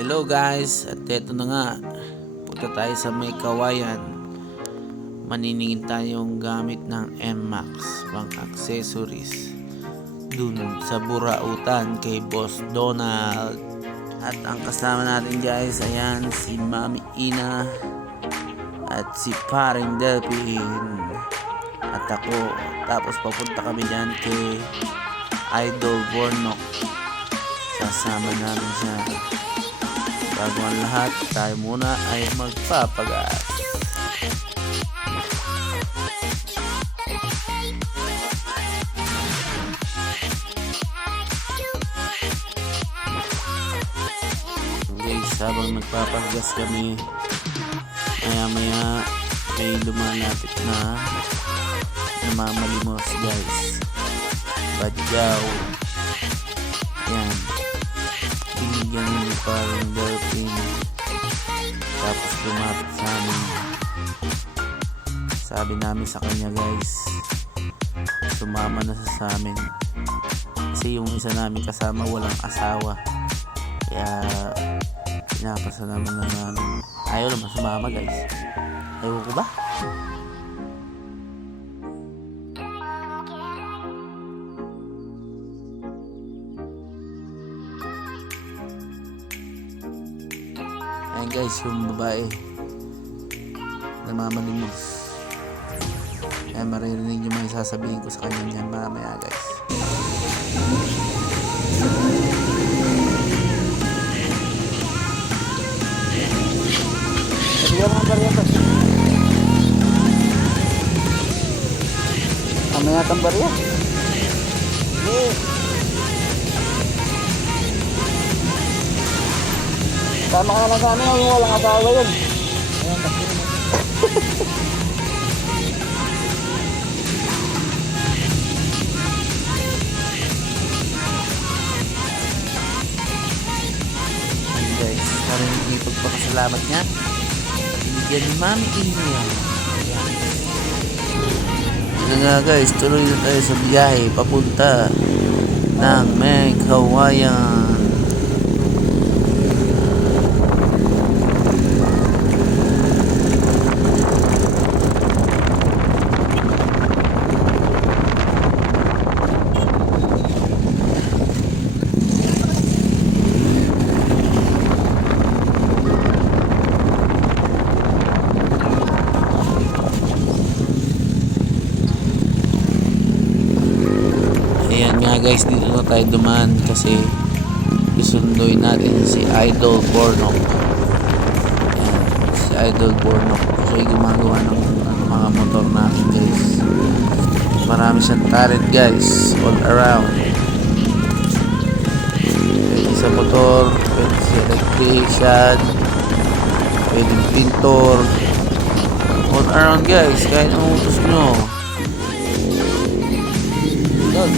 Hello guys, at eto na nga, punta tayo sa may Kawayan. Maniningin tayong gamit ng M-Max pang accessories dun sa Burautan kay Boss Donald. At ang kasama natin guys, ayan si Mami Ina at si Paring Delphine at ako. Tapos papunta kami dyan kay Idol Bornok. Sasama namin siya. Bago ang lahat, tayo muna ay magpapagas. Guys, habang nagpapagas kami, maya may lumalapit na namamalimos guys. Badyaw. Yan. Binigyan ni Paring Delphine. Tapos lumapit sa amin. Sabi namin sa kanya guys, sumama na sa amin. Kasi yung isa namin kasama walang asawa. Kaya pinapasa naman na namin. Ayaw naman sumama guys. Ayaw ko ba? Ayan guys, yung babae namamalimos. Ayan, maririnig yung mga sasabihin ko sa kanya niyan mamaya guys. Bariya mga bariya to. Mamaya kang bariya. Tama ka lang sa amin, yung walang asawa yun. Ayan, kasi naman. Guys, parang yung pagpapasalamat niya. Binigyan ni Mami Ina yan. Ano nga guys, tuloy na tayo sa biyahe papunta ng may Kawayan. Guys, dito na tayo dumaan kasi isunduin natin si Idol Bornok. Ayan, si Idol Bornok siya gumagawa ng mga motor natin guys. Marami siyang talent guys, all around. Pwede sa motor, pwede sa electrician, pwede pintor, all around guys. Kahit ang utos nyo doon.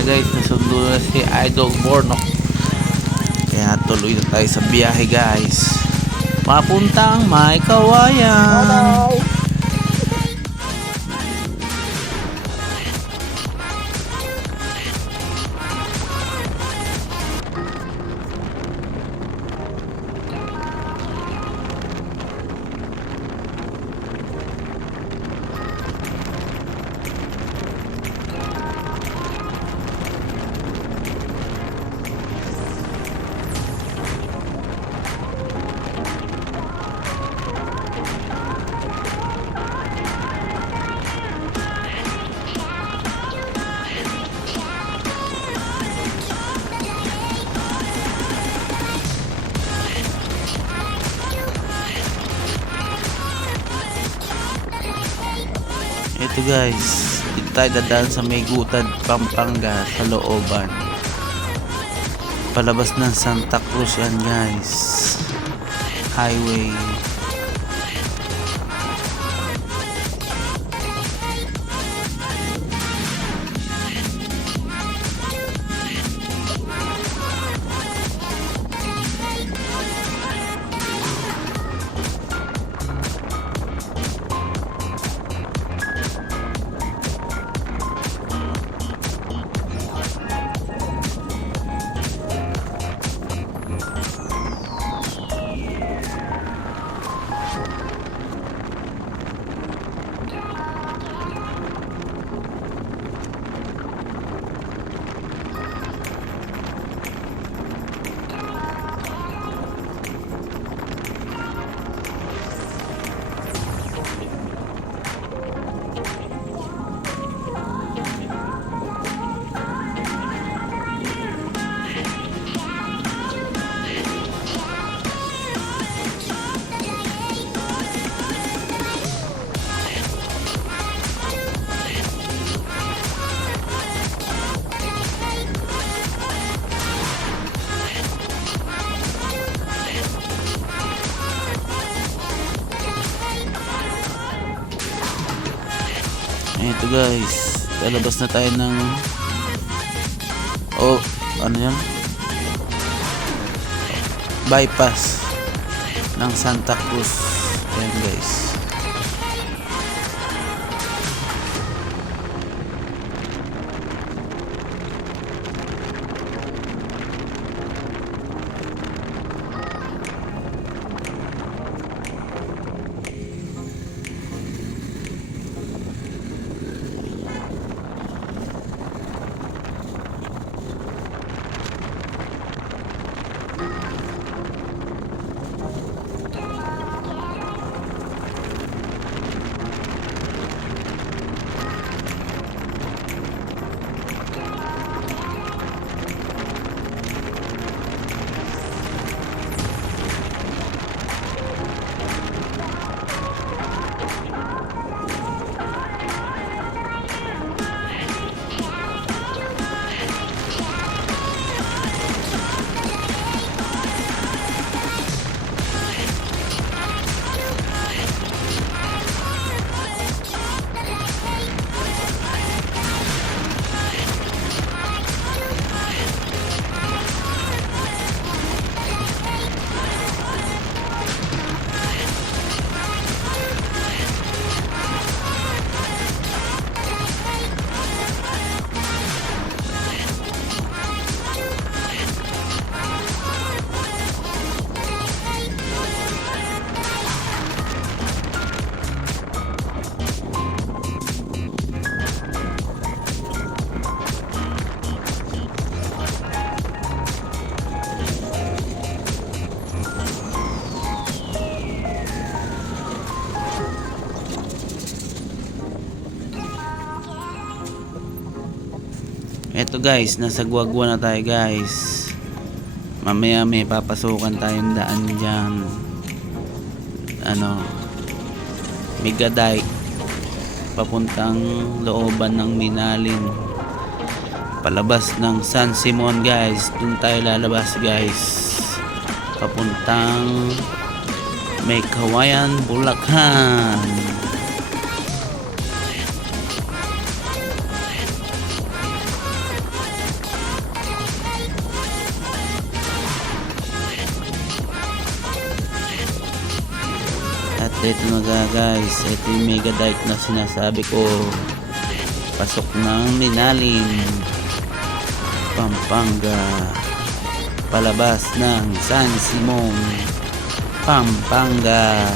Guys, nasundo na si Idol Bornok. Kaya tuloy na tayo sa biyahe guys, papuntang may Kawayan. Ito guys, dito tayo dadaan sa may Gutad, Pampanga sa looban. Palabas ng Santa Cruz yan guys, highway. guys, lalabas na tayo ng ano yan, bypass ng Santa Cruz. Ayan guys. Eto guys, nasa Guagua na tayo guys. Mamaya may papasukan tayong daan dyan, Megadike, papuntang looban ng Minalin, palabas ng San Simon guys. Dun tayo lalabas guys, papuntang May Kawayan, Bulacan. At ito na guys, ito yung Megadike na sinasabi ko. Pasok ng Minalin, Pampanga, palabas ng San Simon, Pampanga.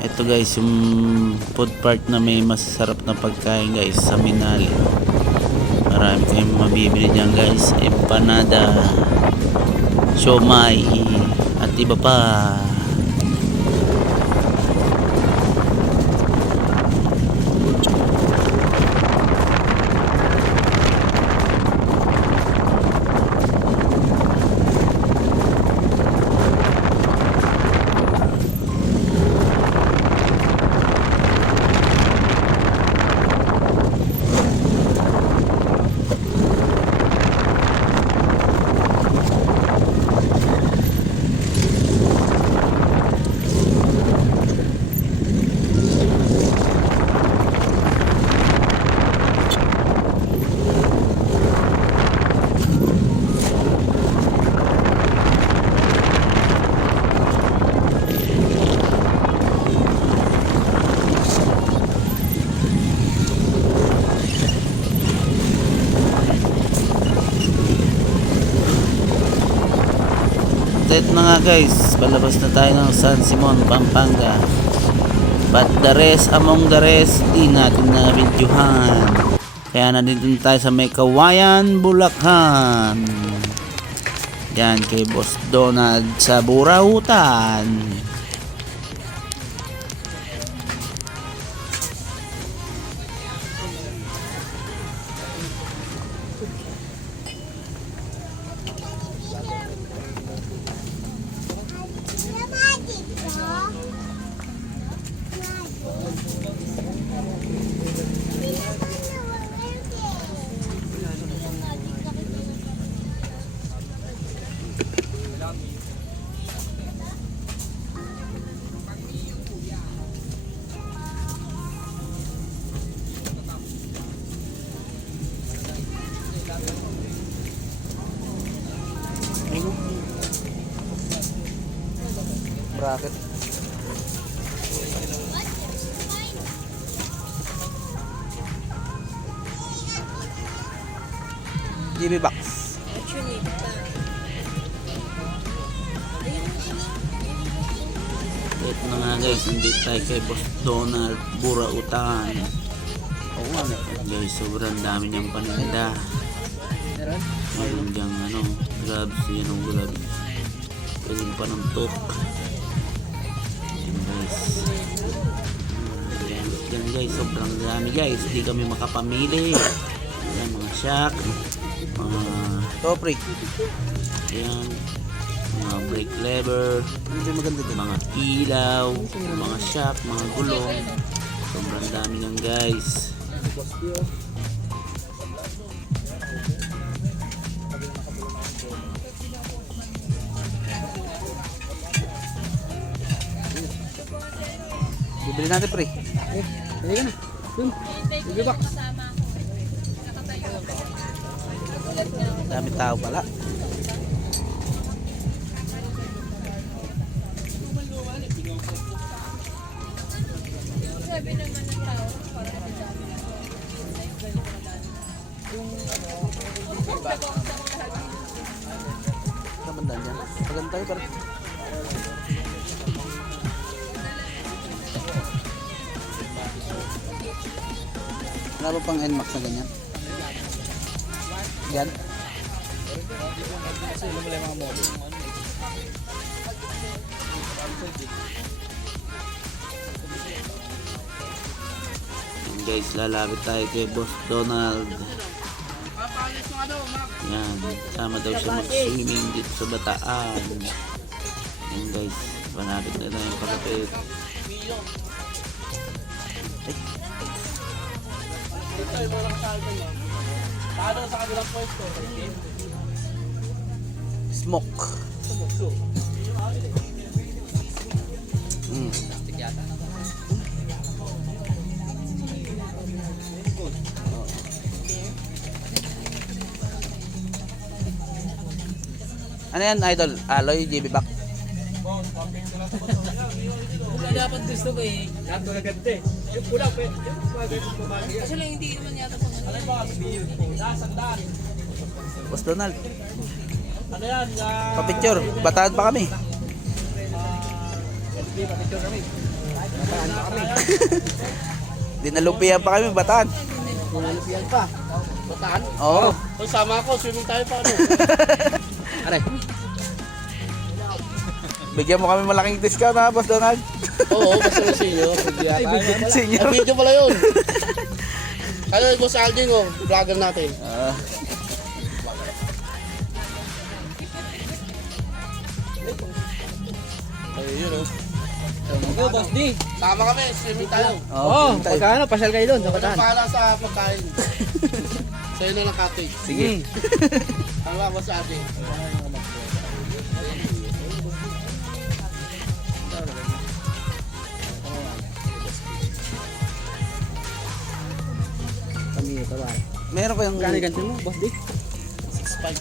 Ito guys, yung food park na may masasarap na pagkain guys sa Minalin. Marami kayong mabibili dyan guys. Empanada, siomai, at iba pa. eto na nga guys, palabas na tayo ng San Simon, Pampanga. But the rest, among the rest, di natin na videohan. Kaya nandito tayo sa may Kawayan, Bulacan. Yan kay Boss Donald sa Burautan. Bracket. GB box. Ito na nga guys, hindi tayo kay Boss Donald Burautan. Oo nga guys, sobrang dami niyang paninda. Meron diyang gloves, yan ang gloves. Pwedeng panuntok. Yan guys. Yan guys, sobrang dami guys. Hindi kami makapamili. Yan, mga shock. Mga top rig. Yan. Mga brake lever. Mga ilaw. Mga shock. Mga gulong. Sobrang dami yan guys. Bibili natin pre. Bili ka na. Bibili box. Dami tao pala. Sabi naman ng tao para Kamandaan dyan. Paganda tayo para. Wala ba pang NMAX na ganyan? Yan? Yan guys, lalapit tayo kay Boss Donald. Yan, sama daw siya mag-swimming dito sa Bataan. Yan guys, malapit na tayo palapit. Smoke. Ano yan, idol? Alloy, GB back. dapat gusto ko eh. Lahat na nagante. Yung kulang pe. Kasi lang hindi naman yata pang Ano yung mga sabihin po? Sandaan. Boss Donald, Ano yan? pa-picture. Bataan pa kami. Hindi, pa-picture kami. Bataan pa kami. Dinalupian pa kami, Bataan. Dinalupian pa. Bataan? Oo. Oh, sama ako. Swimming tayo pa. Ano? Aray. Bigyan mo kami malaking discount ha, Boss Donald. Oo, basta mo sa inyo. Ay, video pala. Senior. Ay, video pala yun. Ano, Boss Alding, oh. Vlogger natin. Ayun, yun, oh. Go, Boss D. Sama kami, swimming tayo. Oo, Pagkano, pasyal kayo doon sa Ano Bataan. pahala sa pagkain? Sa'yo na lang cottage. sige. Ano ba, Boss Alding? Kami ito ba? Meron ko yung... Kani ganti mo, Boss D? 6'5".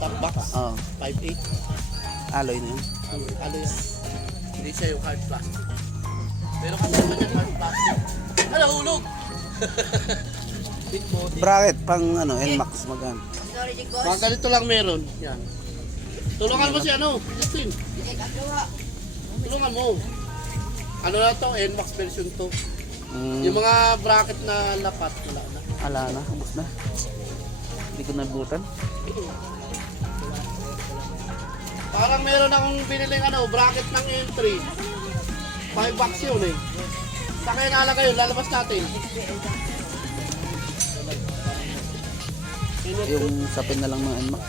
Top box. Oo, 5'8". alloy na yun. Ano yan? Hindi siya yung hard plastic. Pero kasi naman yung hard plastic. Ano, hulog! Big body. Bracket, pang NMAX, magkano? Mga ganito lang meron. Yan. Tulungan mo si ano, Justin. Tulungan mo. Ano na to? NMAX version 2. Yung mga bracket na lapat, wala na. Ala na, ubos na. Hindi ko nabutan. Parang meron akong biniling ano, bracket ng entry. 5 bucks yun eh. Sa kaya nalagay yun, lalabas natin. Yung sapin na lang ng NMAX.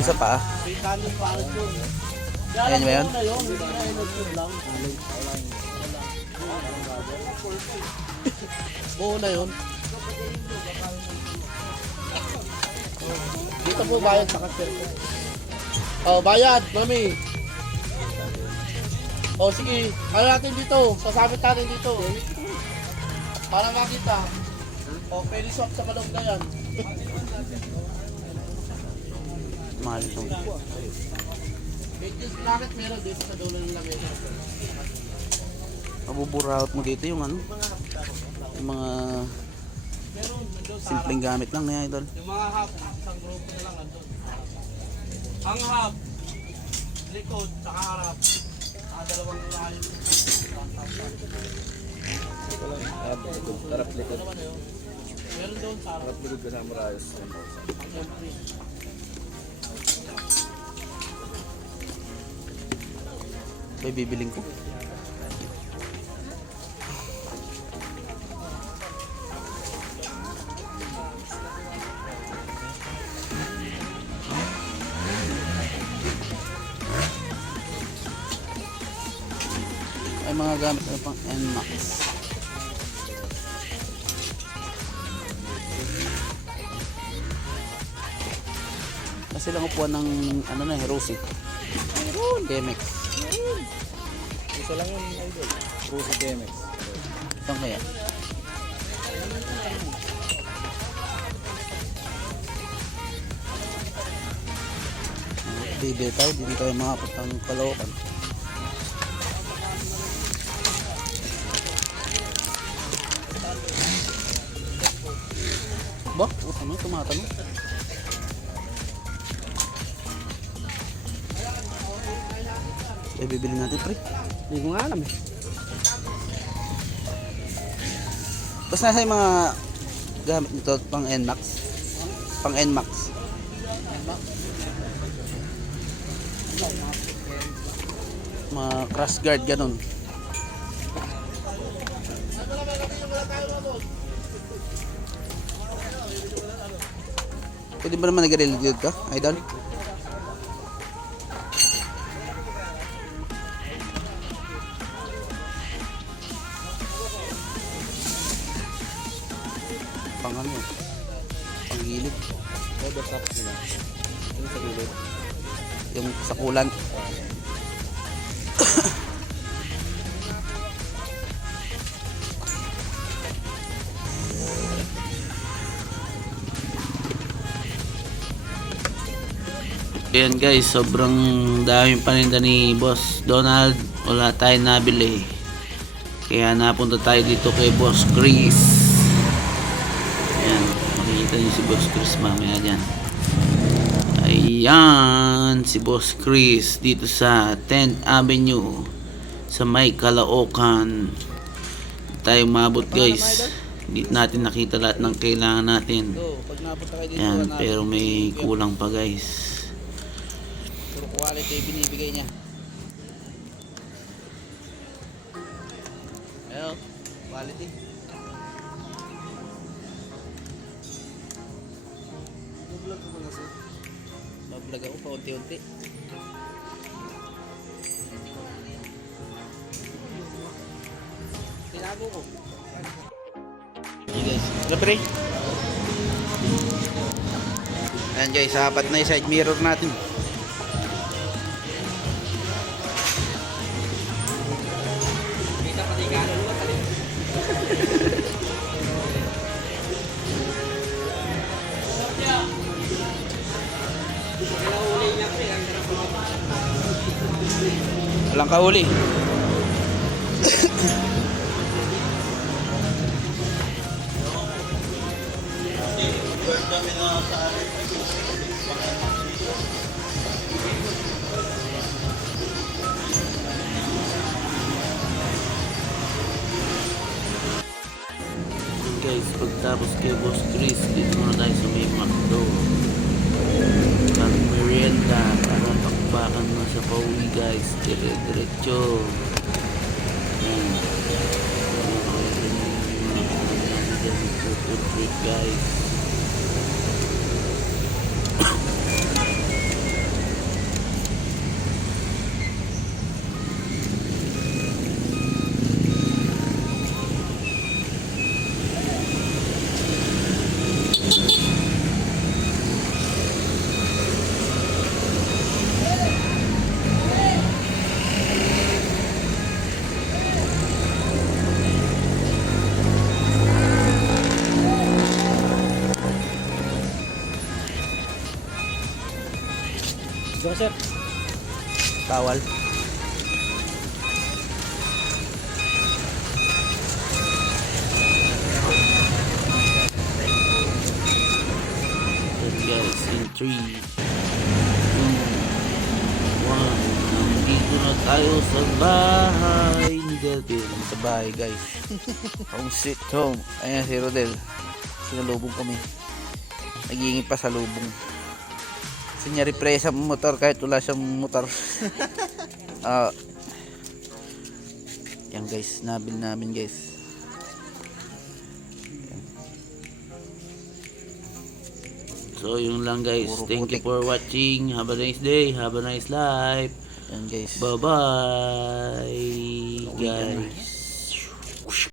Isa pa ah. 800 pares yun. Ayan ba yun? Na yun, hindi na yun lang. Buo na yun. Dito po bayad sa cashier ko. Oh, bayad, mami. Oh, sige. Ano natin dito? Sasabit natin dito. Para makita. Oh, pwede swap sa malong na yan. Mahal ito. Just bracket meron dito sa dulo ng lamesa. Mabuburaot mo dito yung ano? Yung mga simpleng gamit lang na idol. Yung mga hub, isang grupo na lang nandun. Ang hub, likod, saka harap. Dalawang layo. Tarap likod. Meron doon sa harap. Tarap likod kasama rayos. Siyempre. Ito bibiling ko. Ay mga gamit na pang NMAX. Kasi lang upuan ng ano na Herosi. DMX. Isa lang yun, idol. Rusi DMX. Saan kaya? Bibili tayo, hindi tayo makapot ng Caloocan. Ba? Puta mo, tumatanong. Bibili natin, pre. Hindi ko nga alam eh. Tapos nasa yung mga gamit nito pang NMAX. Pang NMAX. Mga crash guard ganun. Pwede ba naman nag-reload ka, idol? Pang ano? Pang gilid. Overtop nila. Ano sa gilid? Yung sakulan. Ayan guys, sobrang daming paninda ni Boss Donald. Wala tayong nabili. Kaya napunta tayo dito kay Boss Chris. Ayan, makikita niyo si Boss Chris mamaya dyan. Ayan, si Boss Chris dito sa 10th Avenue sa may Caloocan. Tayo mabot guys. Hindi natin nakita lahat ng kailangan natin. So, pag napunta kayo dito, Ayan, pero may kulang pa guys. puro quality binibigay niya. Ayan, quality. Vlog ako pa unti-unti. Tinago ko. Hey guys, Libre. Ayan guys, apat na yung side mirror natin. Walang kahuli. Guys, pagtapos kay Boss Chris, dito muna tayo sa may McDo. Pag merienda, para pakpakan na sa pauwi guys. Dire-diretso. Yan. Food trip guys. Gusto ko, sir. Bawal. Yan guys, in 3, 2, 1. Nandito na tayo sa bahay ni Delvin. Sa bahay guys. Home sweet home. Ayan si Rodel. Sinalubong kami. Nagingin pa sa lubong. Kasi niya represa ang motor kahit wala siyang motor. Ah. Yan guys, nabil namin guys. So yun lang guys. Puro Thank you putik. for watching. Have a nice day. Have a nice life. Yan guys. Bye bye guys.